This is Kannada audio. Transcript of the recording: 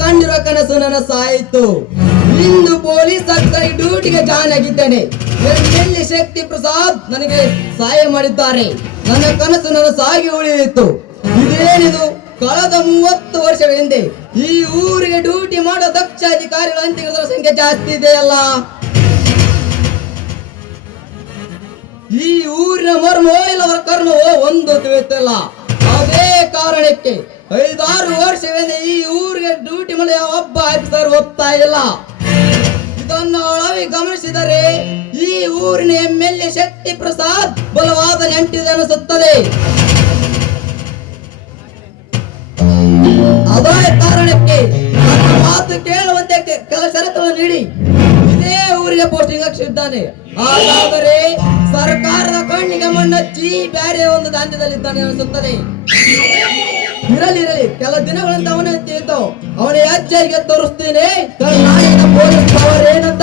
ಕಂಡಿರುವ ಕನಸು ಸಾಯಿತು. ಇಂದು ಪೊಲೀಸ್ ಅಧಿಕಾರಿ ಡ್ಯೂಟಿಗೆ ಜಾಯ್ನ್ ಆಗಿದ್ದೇನೆ. ಎಲ್ಲಿ ಶಕ್ತಿ ಪ್ರಸಾದ್ ನನಗೆ ಸಹಾಯ ಮಾಡಿದ್ದಾರೆ. ನನ್ನ ಕನಸು ನನ್ನ ಸಾಗಿ ಉಳಿಯಿತು. ಇದೇನಿದು? ಕಳೆದ ಮೂವತ್ತು ವರ್ಷಗಳ ಹಿಂದೆ ಈ ಊರಿಗೆ ಡ್ಯೂಟಿ ಮಾಡೋ ದಕ್ಷ ಅಧಿಕಾರಿಗಳ ಅಂತಿಗಳ ಸಂಖ್ಯೆ ಜಾಸ್ತಿ ಇದೆಯಲ್ಲ ಈ ಊರಿನ ಮರ್ಮೋ ಇಲ್ಲವರ ಕರ್ಮವೋ ಒಂದು ಅದೇ ಕಾರಣಕ್ಕೆ ಐದಾರು ವರ್ಷಗಳಿಂದ ಈ ಊರಿಗೆ ಡ್ಯೂಟಿ ಮೇಲೆ ಒಬ್ಬ ಆಫೀಸರ್ ಒಪ್ತಾ ಇಲ್ಲ. ಇದನ್ನು ಒಳಗೆ ಗಮನಿಸಿದರೆ ಈ ಊರಿನ M L A Shakti Prasad ಬಲವಾದ ನೆಂಟಿದೆ ಅನಿಸುತ್ತದೆ. ಅದೇ ಕಾರಣಕ್ಕೆ ಮಾತು ಕೇಳುವಂತೆ ಕೆಲ ಷರತ್ತನ್ನು ನೀಡಿ ಇದೇ ಊರಿಗೆ ಪೋಸ್ಟಿಂಗ್ ಹಾಕಿಸಿದ್ದಾನೆ. ಹಾಗಾದರೆ ಸರ್ಕಾರದ ಕಣ್ಣಿಗೆ ಮಣ್ಣಚ್ಚಿ ಬ್ಯಾರೆ ಒಂದು ದಾಂಧ್ಯದಲ್ಲಿದ್ದಾನೆ ಅನಿಸುತ್ತದೆ. ಇರಲಿ ಇರಲಿ. ಕೆಲ ದಿನಗಳಿಂದ ಅವನೇ ಇದ್ದವು ಅವನ ಯಾಜ್ಯಾಗೆ ತೋರಿಸ್ತೇನೆ. ಕರ್ನಾಟಕದ ಪೊಲೀಸ್ ಪವರ್ ಅವರೇನಂತ